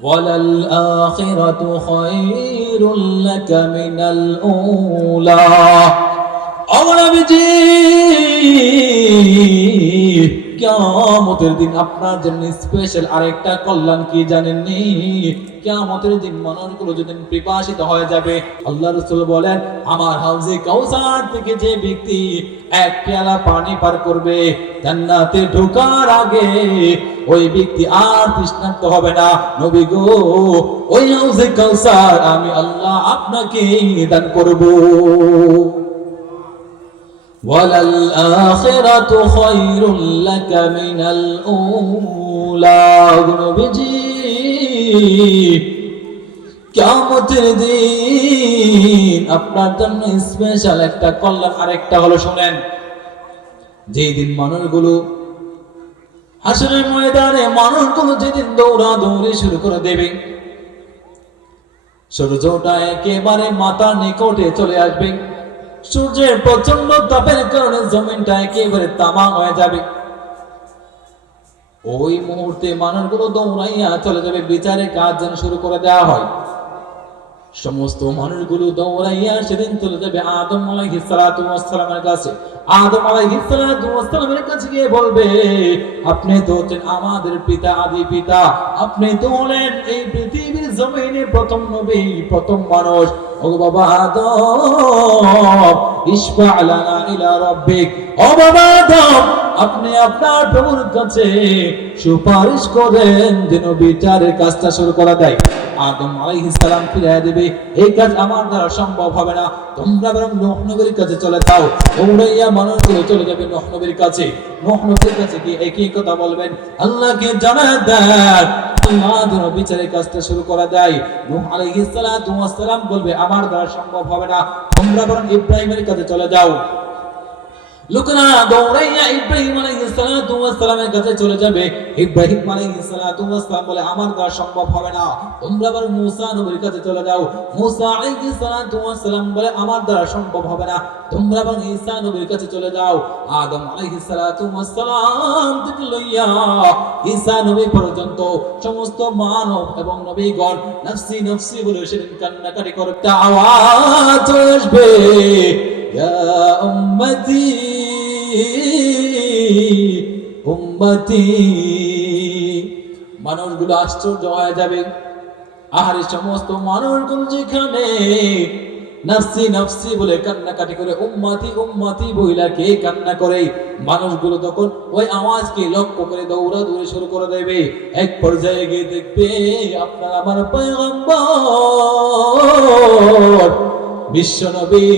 ওয়ালাল আখিরাতু খায়রুল লাকা মিনাল উলা। ও নবীজি, কিয়ামতের দিন আপনার জন্য স্পেশাল আরেকটা কল্যাণ কি জানেননি? কিয়ামতের দিন মানুষগুলো যেদিন পিপাসিত হয়ে যাবে, আল্লাহ রাসূল বলেন, আমার হাউজে কাউসার থেকে যে ব্যক্তি এক পেয়ালা পানি পার করবে, জান্নাতে ঢোকার আগে ওই ব্যক্তি আর তৃষ্ণার্ত হবে না। নবী গো, ওই হাউজে কাউসার আমি আল্লাহ আপনাকে দান করব। ওয়ালাল আখিরাতু খায়রুল লাকা মিনাল উলা। নবীজি, কিয়ামতের দিন আপনার জন্য স্পেশাল একটা কল্যাণ আরেকটা হলো, শুনেন। যেই দিন মানুষগুলো হাসরের ময়দানে, মানুষগুলো যেদিন দৌড়াদৌড়ি শুরু করে দেবে, সূর্যটা একেবারে মাথার নিকটে চলে আসবে, সূর্যের প্রচন্ড তাপের কারণে জমিনটা একেবারে তামা হয়ে যাবে। ওই মুহূর্তে মানুষগুলো দৌড়াইয়া চলে যাবে, বিচারের কাজ যেন শুরু করে দেওয়া হয়। সমস্ত মানুষগুলো দৌড়াইয়া সেদিন চলে যাবে আদম আলাইহিস সালাতু ওয়াস সালামের কাছে। আদম আলাইহিস সালাতু ওয়াস সালামের কাছে গিয়ে বলবে, আপনি তো হচ্ছেন আমাদের পিতা, আদি পিতা, আপনি তো হলেন এই পৃথিবীর জমিনে প্রথম নবী, প্রথম মানুষ। ও বাবা আদম, ইশফা লানা ইলা রাব্বিক। ও বাবা আদম, আপনি আপনার প্রভুর কাছে সুপারিশ করেন যেন বিচারের কাজটা শুরু করা দেয়। আদম আলাইহিস সালাম ফিরিয়ে দেবে, এই কাজ আমার দ্বারা সম্ভব হবে না, তোমরা বরং নূহ নবীর কাছে চলে যাও। দৌড়াইয়া মানুষগুলো চলে যাবে নূহ নবীর কাছে। নূহ নবীর কাছে গিয়ে একই কথা বলবেন, আল্লাহকে জানায় দেন আল্লাহ যেন বিচারের কাজটা শুরু করা দেয়। নূহ আলাইহিস সালাতু ওয়াস সালাম বলবে, আমার দ্বারা সম্ভব হবে না, তোমরা বরং ইব্রাহিমের কাছে চলে যাও। লোকেরা দৌড়াইয়া ইব্রাহিম আলাইহিস সালাতু ওয়াস সালামের কাছে চলে যাবে। ইব্রাহিম আলাইহিস সালাতু ওয়াস সালাম বলে, আমার দ্বারা সম্ভব হবে না, তোমরা বরং মূসা নবীর কাছে চলে যাও। মূসা আলাইহিস সালাতু ওয়াস সালাম বলে, আমার দ্বারা সম্ভব হবে না, তোমরা বরং ঈসা নবীর কাছে চলে যাও। আদম আলাইহিস সালাতু ওয়াস সালাম থেকে লইয়া ঈসা নবী পর্যন্ত সমস্ত মানব এবং নবীগণ নফসি নফসি বলে সেদিন কান্নাকাটি করে। একটা আওয়াজ আসবে, ইয়া উম্মতি উম্মতি। মানুষগুলো আশ্চর্য হয়ে যাবে, আহারে সমস্ত মানুষগুলো যেখানে নফসি নফসি বলে কান্নাকাটি করে, উম্মতি উম্মতি বইলা কে কান্না করে, মানুষগুলো তখন ওই আওয়াজকে লক্ষ্য করে দৌড়াদৌড়ি শুরু করে দেবে। এক পর্যায়ে গিয়ে দেখবে আপনার আমার পয়গম্বর বিশ্ব নবী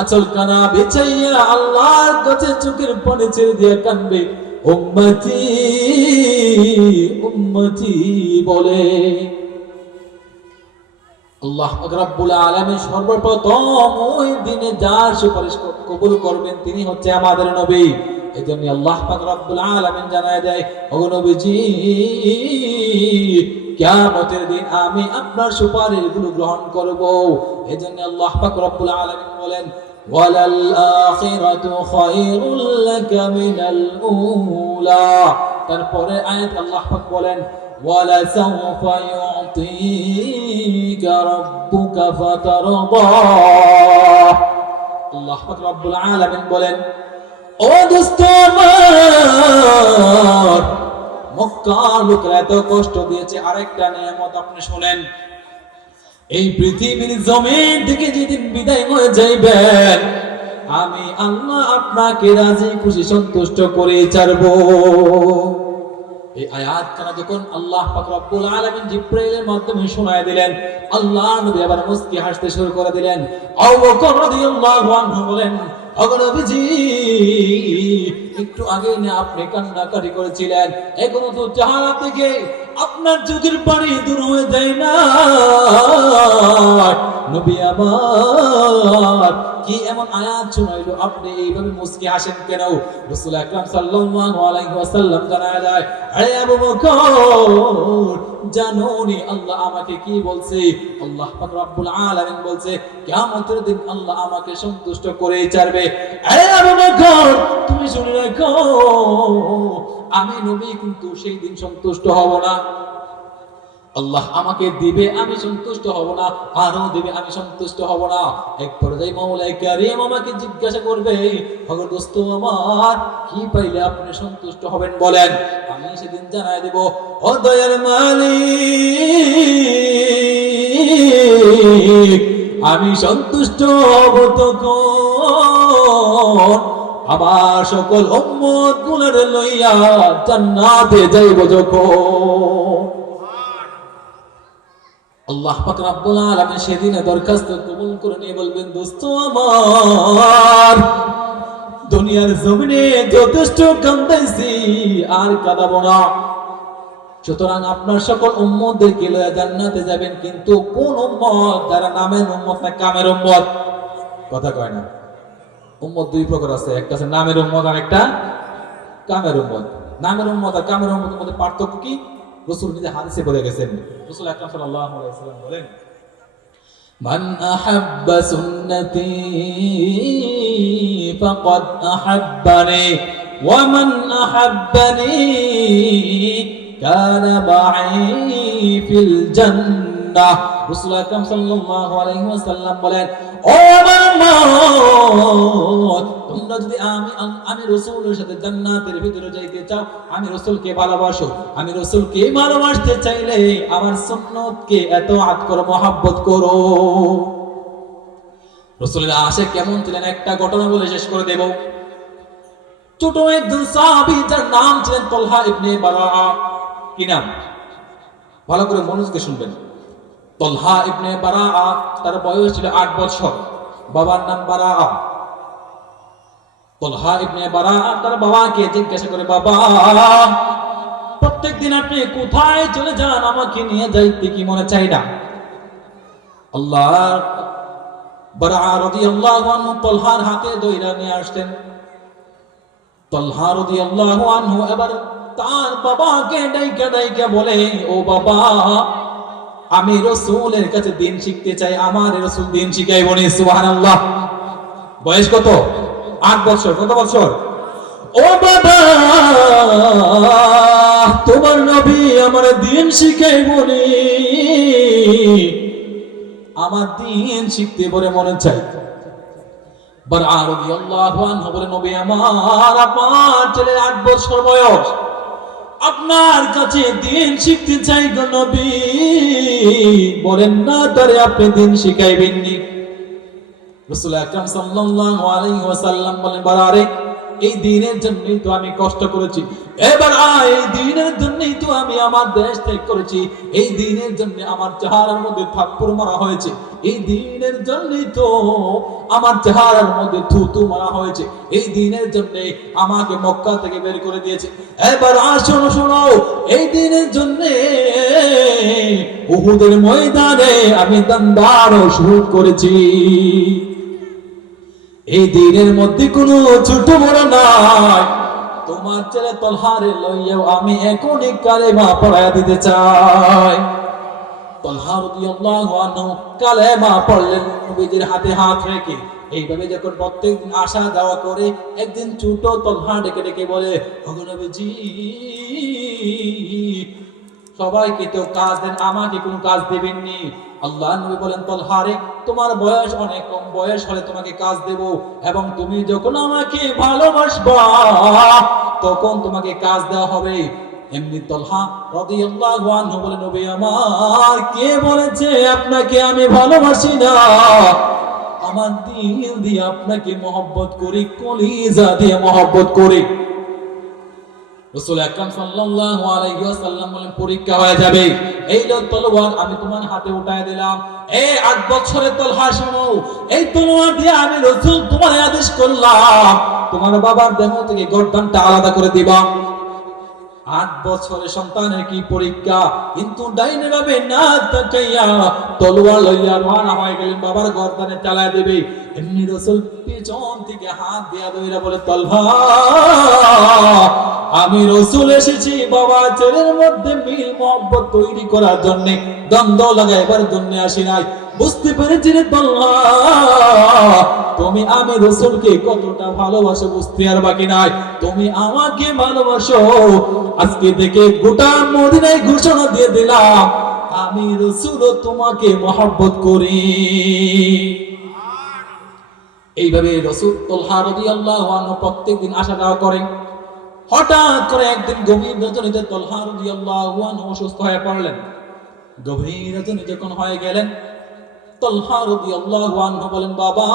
আঁচল কানা বিছাইয়া আল্লাহর কাছে চোখের পানি ছেড়ে দিয়ে কাঁদবে, উম্মতি উম্মতি বলে। আল্লাহ পাক রব্বুল আলামিন সর্বপ্রথম ওই দিনে যার সুপারিশ কবুল করবেন তিনি হচ্ছে আমাদের নবী। এজন্য আল্লাহ পাক রব্বুল আলামিন জানায় দেয়, ওগো নবীজি, কিয়ামতের দিন আমি আপনার সুপারিশগুলো গ্রহণ করব। এজন্য আল্লাহ পাক রব্বুল আলামিন বলেন, ওয়ালাল আখিরাতু খায়রুল লাকা মিনাল উলা। তারপরে আয়াত আল্লাহ পাক বলেন, وَلَسَوْفَ يُعْطِيكَ رَبُّكَ فَتَرْضَى। আল্লাহ পাক রব্বুল আলামিন বলেন, ও দোস্ত আমার, মক্কার লোকেরা এত কষ্ট দিয়েছে, আরেকটা নিয়ামত আপনি শুনেন। এই পৃথিবীর জমিন থেকে যেদিন বিদায় হয়ে যাইবেন, আমি আল্লাহ আপনাকে রাজি খুশি সন্তুষ্ট করে ছাড়বো। এই আয়াতখানা যখন আল্লাহ পাক রব্বুল আলামিন জিবরাইলের মাধ্যমে শোনায় দিলেন, আল্লাহর নবী আবার মুস্কি হাসতে শুরু করে দিলেন। আবু বকর রাদিয়াল্লাহু আনহু বলেন, ওগো নবীজি, একটু আগে না আপনি কান্নাকাটি করেছিলেন, এখনো তো চেহারা থেকে আপনার চোখের পানি দূর হয়ে যায় না। নবী আমার, কি এমন আয়াত শোনাইলো আপনি এইভাবে মুস্কি হাসেন কেন? রাসূল আকরাম সাল্লাল্লাহু আলাইহি ওয়াসাল্লাম জানায় দেয়, আরে আবু বকর, জানোনি আল্লাহ আমাকে কি বলছে? আল্লাহ পাক রব্বুল আলামিন বলছে, কিয়ামতের দিন আল্লাহ আমাকে সন্তুষ্ট করেই ছাড়বে। আরে আবু বকর, তুমি শুনে রাখো, আমি নবী কিন্তু সেই দিন সন্তুষ্ট হব না। আল্লাহ আমাকে দিবে, আমি সন্তুষ্ট হব না, আরো দিবে, আমি সন্তুষ্ট হব না। এক পর্যায়ে মাওলাই কারীম আমাকে জিজ্ঞাসা করবে, ওগো দোস্ত আমার, কি পাইলে আপনি সন্তুষ্ট হবেন বলেন? আমি সেদিন জানাই দেব, ও দয়ার মালিক, আমি সন্তুষ্ট হব তখন আমার সকল উম্মত গুলোর লইয়া জান্নাতে যাইব যখন। আল্লাহ পাক রব্বুল আলামিন সেদিনে দরখাস্ত কবুল করে নিয়ে বলবেন, দোস্ত আমার, দুনিয়ার জমিনে যথেষ্ট কাঁদাইছি, আর কাঁদাবো না। সুতরাং আপনার সকল উম্মতদেরকে লইয়া জান্নাতে যাবেন, কিন্তু কোন উম্মত? যারা নামের উম্মত না কামের উম্মত? কথা কয় না। উম্মত দুই প্রকার আছে, একটা আছে নামের উম্মত আর একটা কামের উম্মত। নামের উম্মত আর কামের উম্মতের মধ্যে পার্থক্য কি? রাসূল নিজে হাদিসে বলে গেছেন। রাসূল আকরাম সাল্লাল্লাহু আলাইহি ওয়াসাল্লাম বলেন, মান আহাব্বা সুন্নতি ফাকাদ আহাব্বানি ওয়া মান আহাব্বানি কানা মাই ফিল জান্নাহ। রাসূল আকরাম সাল্লাল্লাহু আলাইহি ওয়াসাল্লাম বলেন, ও আমার উম্মত, তোমরা যদি আমি রাসূলের সাথে জান্নাতের ভিতরে যাইতে চাও, আমি রাসূলকে ভালোবাসো, আমি রাসূলকে ভালোবাসতে চাইলে আমার সুন্নতকে এতআত করো, মহব্বত করো। রাসূলের আশিক কেমন ছিলেন একটা ঘটনা বলে শেষ করে দেব। ছোট একজন সাহাবী, যার নাম ছিলেন তালহা ইবনে বারাআ। কি নাম? ভালো করে মনোযোগ দিয়ে শুনবেন। তালহা ইবনে বারাআ, তার বয়স ছিল 8 বছর। বাবার নাম বারাআ। তালহা ইবনে বারাআ তার বাবাকে জিজ্ঞাসা করে, বাবা, প্রত্যেকদিন আপনি কোথায় চলে যান? আমাকে নিয়ে যাইতে কি মনে চাই না? আল্লাহ বারাআ রাদিয়াল্লাহু আনহু তালহার হাতে দইরা নিয়ে আসতেন। তালহা রাদিয়াল্লাহু আনহু এবার তার বাবাকে ডাইকা বলে, ও বাবা, আমি রাসূলের কাছে দিন শিখতে চাই, আমার রাসূল দিন শিখাইবনি। সুবহানাল্লাহ। বয়স কত? 8 বছর। কত বছর? ও বাবা, তোমার নবী আমার দিন শিখাইবনি, আমার দিন শিখতে বলে মনে চাই। বারআ রাদিয়াল্লাহু আনহু বলে, নবী আমার, আপনার ছেলে 8 বছর বয়স, আপনার কাছে দিন শিখতে চাই গো নবী, বলেন না তারে আপনি দিন শিখাইবেননি? রাসূল আকরাম সাল্লাল্লাহু আলাইহি ওয়াসাল্লাম বলেন, বারে, এই দিনের জন্যই তো আমি কষ্ট করেছি, এবার এই দিনের জন্যই তো আমি আমার দেশ ত্যাগ করেছি, এই দিনের জন্য আমার চেহারার মধ্যে থাপ্পড় মারা হয়েছে, এই দিনের জন্যই তো আমার চেহারার মধ্যে থুতু মারা হয়েছে, এই দিনের জন্য আমাকে মক্কা থেকে বের করে দিয়েছে। এবার আসুন শোনো, এই দিনের জন্য উহুদের ময়দানে আমি দমদার শহীদ করেছি। এই দিনের মধ্যে কোনো ছোট বড় নাই। তোমার ছেলে তালহারে লইয়াও আমি এখনই কালেমা পড়ায়া দিতে চাই। তালহা রাদিয়াল্লাহু আনহু কালেমা পড়লেন নবীজির হাতে হাত রেখে। এইভাবে যখন প্রত্যেকদিন আসা যাওয়া করে, একদিন ছোট তালহা ডেকে বলে, ওগো নবীজি, সবাইকে তো কাজ দেন, আমাকে কোনো কাজ দেবেননি। আল্লাহ নবী বলেন, তালহা রে, তোমার বয়স অনেক কম, বয়স হলে তোমাকে কাজ দেব, এবং তুমি যখন আমাকে ভালোবাসবা তখন তোমাকে কাজ দেওয়া হবে। এমনি তালহা রাদিয়াল্লাহু আনহু বলে, নবী আমার, কে বলেছে আপনাকে আমি ভালোবাসি না? আমার দিল দিয়ে আপনাকে মহব্বত করি, কলিজা দিয়ে মহব্বত করি। রাসূল আকরাম সাল্লাল্লাহু আলাইহি ওয়াসাল্লাম বলেন, পরীক্ষা হয়ে যাবে, এই লো তলোয়ার আমি তোমার হাতে উঠায় দিলাম। এই 8 বছরের তালহা, শোনো, এই তলোয়ার দিয়ে আমি রাসূল তোমার আদেশ করলাম, তোমার বাবার দেহ থেকে গর্দানটা আলাদা করে দিবা। 8 বছরের সন্তানের কি পরীক্ষা! কিন্তু ডাইনে ভাবে না তাকাইয়া তলোয়ার লইয়া রওনা হয়ে গেলেন, বাবার গর্দানে চালায় দেবে। এমনি রাসূল পিছন থেকে হাত দিয়া ধইরা বলে, তালহা, আমি রাসূল এসেছি বাবা ছেলের মধ্যে মিল মহব্বত তৈরি করার জন্য, দ্বন্দ্ব লাগাইবার জন্য আসি নাই। বুঝতে পেরেছি রে তালহা, তুমি আমি রাসূলকে কতটা ভালোবাসো বুঝতে আর বাকি নাই। তুমি আমাকে ভালোবাসো, আজকে থেকে গোটা মদিনায় ঘোষণা দিয়ে দিলাম, আমি রাসূল তোমাকে মহব্বত করি। এইভাবে রাসূল তালহা রাদিয়াল্লাহু আনহু প্রত্যেকদিন আসা যাওয়া করেন। হঠাৎ করে একদিন গভীর রজনীতে তালহা রাদিয়াল্লাহু আনহু অসুস্থ হয়ে পড়লেন। গভীর রজনী যখন হয়ে গেলেন, তালহা রাদিয়াল্লাহু আনহু বলেন, বাবা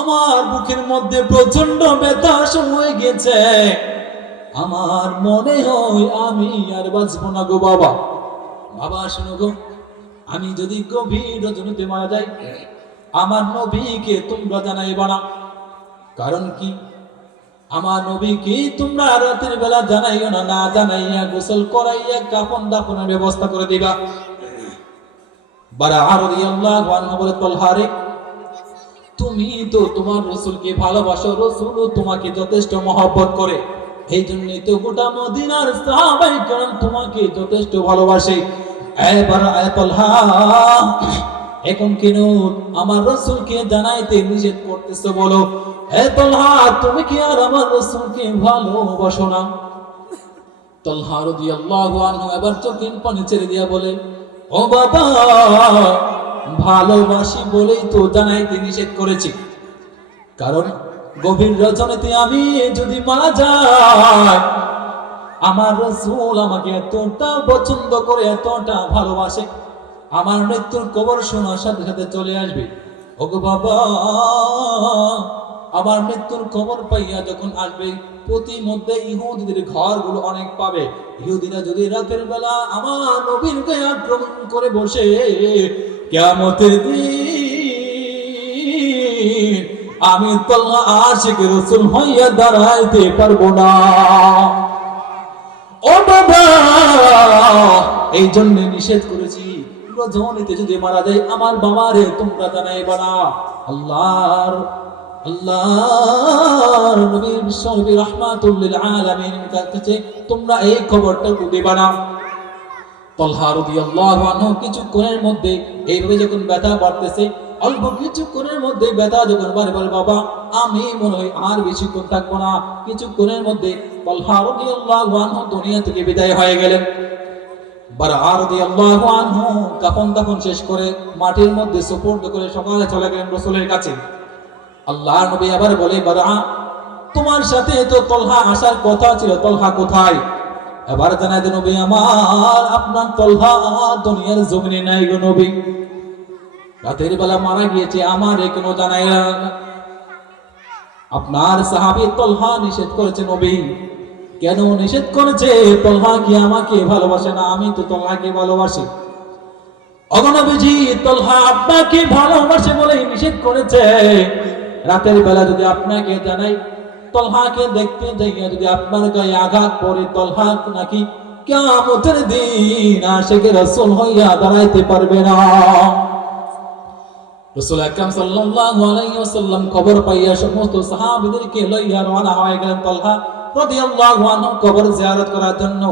আমার বুকের মধ্যে প্রচন্ড ব্যথা শুরু হয়ে গেছে, আমার মনে হয় আমি আর বাঁচবো না গো বাবা। বাবা শোনো গো, আমি যদি গভীর রজনীতে মারা যাই, আমার নবীকে তোমরা জানাইবা না। কারণ কি? আমার নবীকে তোমরা রাতের বেলা জানাইও না, না জানাইয়া গোসল করাইয়া কাফন দাফনের ব্যবস্থা করে দিবা। বারা রাদিয়াল্লাহু আনহু বলে, তালহা রে, তুমি তো তোমার রাসূলকে ভালোবাসো, রাসূল তোমাকে যথেষ্ট মহব্বত করে, এই জন্যই তো গোটা মদিনার সাহাবায়ে কেরাম তোমাকে যথেষ্ট ভালোবাসে। এবার তালহা, এখন কেন আমার রাসূলকে জানাইতে নিষেধ করতেছো বলো? তালহা, তুমি কি আর আমার রাসূলকে ভালোবাসো না? তালহা রাদিয়াল্লাহু আনহু এবার চোখের পানি ছেড়ে দিয়া বলে, ও বাবা, ভালোবাসি বলেই তো জানাইতে নিষেধ করেছি। কারণ গভীর রজনীতে আমি যদি মারা যাই, আমার রাসূল আমাকে এতটা পছন্দ করে, এতটা ভালোবাসে, আমার মৃত্যুর খবর শোনার সাথে সাথে চলে আসবে। ওগো বাবা, আমার মৃত্যুর খবর পাইয়া যখন আসবে, প্রতিমধ্যে ইহুদিদের ঘরগুলো অনেক পাবে। ইহুদিরা যদি রাতের বেলা আমার নবীর গায়ে আক্রমণ করে বসে, কিয়ামতের দিন আমি তালহা আশিক রাসূল হইয়া দাঁড়াইতে পারবো না। ও বাবা, এই জন্য নিষেধ করেছি, রজনীতে যদি মারা যায় আমার বাবারে তোমরা জানাইবা না। আল্লাহর নবী বিশ্বনবী রাহমাতুল লিল আলামিনের কাছে তোমরা এই খবরটা দিবা না। তালহা রাদিয়াল্লাহু আনহু কিছুক্ষণের মধ্যে এইভাবে যখন ব্যথা বাড়তেছে, অল্প কিছুক্ষণের মধ্যে ব্যথা যখন বাড়ে, বাবা আমি মনে হয় আর বেশিক্ষণ থাকবো না। কিছুক্ষণের মধ্যে তালহা রাদিয়াল্লাহু আনহু দুনিয়া থেকে বিদায় হয়ে গেলেন। বারা রাদিয়াল্লাহু আনহু কাফন দাফন শেষ করে মাটির মধ্যে সুপুর্দ করে সকালে চলে গেলেন রাসূলের কাছে। আল্লাহর নবী আবার বলে, বারা, তোমার সাথে তো তালহা আসার কথা ছিল, তালহা কোথায়? এবার জানাই দেন, নবী আমার, আপনার তালহা দুনিয়ার জমিনে নাই গো নবী, রাতের বেলা মারা গিয়েছে, আমার এখনো জানাই না। আপনার সাহাবী তালহা নিষেধ করেছে নবী। কেন নিষেধ করেছে? তালহা কি আমাকে ভালোবাসে না? আমি তো তালহাকে ভালোবাসি। ওগো নবীজি, তালহা আপনাকে ভালোবাসে বলেই নিষেধ করেছে। রাতের বেলা যদি আপনাকে জানাই, তালহাকে দেখতে যাইয়া যদি আপনার গায়ে আঘাত পড়ে, তালহা নাকি কিয়ামতের দিন আশিক রাসূল হইয়া দাঁড়াইতে পারবে না। রাসূল আকরাম সাল্লাল্লাহু আলাইহি ওয়াসাল্লাম খবর পাইয়া সমস্ত সাহাবীদেরকে লইয়া রওনা হয়ে গেলেন তালহা রাদিয়াল্লাহু আনহু কবর জিয়ারত করার জন্য।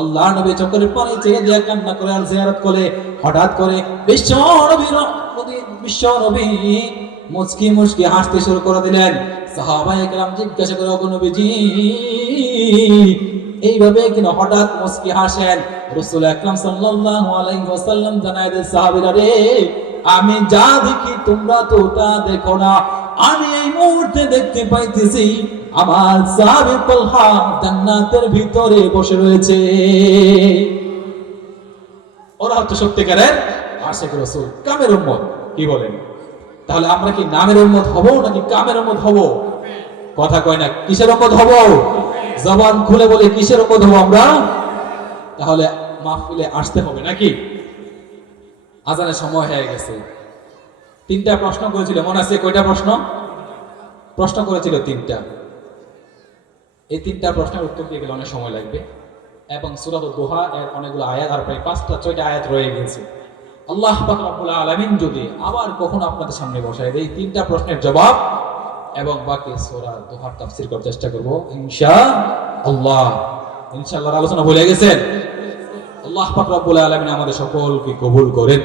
আল্লাহর নবী চোখের পানি ছেড়ে দিয়ে কান্না করে আর জিয়ারত করে, হঠাৎ করে বিশ্বনবী মুচকি মুচকি হাসতে শুরু করে দিলেন। সাহাবায়ে কেরাম জিজ্ঞাসা করে, ওগো নবীজি, এইভাবে কিনা হঠাৎ মুচকি হাসেন? রাসূল আকরাম সাল্লাল্লাহু আলাইহি ওয়াসাল্লাম জানায় দেন, সাহাবীরা রে, আমি যা দেখি তোমরা তো তা দেখো না। আমি এই মুহূর্তে দেখতে পাইতেছি আমার সাহাবী তালহা জান্নাতের ভিতরে বসে রয়েছে। ওরা হচ্ছে সত্যিকারের আশিক রাসূল, কামের উম্মত। কি বলেন? তাহলে আমরা কি নামের উম্মত হব নাকি কামের উম্মত হব? কথা কয় না। কিসের উম্মত হব? জবান খুলে বলে কিসের উম্মত হব আমরা? তাহলে মাহফিলে আসতে হবে নাকি? আজানের সময় হয়ে গেছে। 3টা প্রশ্ন করেছিল, মনে আছে? কয়টা প্রশ্ন করেছিল? 3টা। এই 3টা প্রশ্নের উত্তর দিয়ে গেলে অনেক সময় লাগবে, এবং সূরা দুহা এর অনেকগুলো আয়াত, আর প্রায় 5টা-6টা আয়াত রয়ে গেছে। আল্লাহ পাক রব্বুল আলামিন যদি আবার কখনো আপনাদের সামনে বসায় এই 3টা প্রশ্নের জবাব এবং বাকি সূরা দুহার তাফসীর করার চেষ্টা করব ইনশাআল্লাহ। ইনশাআল্লাহর আলোচনা ভুলে গেছেন? আল্লাহ পাক রব্বুল আলামিন আমাদের সকলকে কবুল করেন।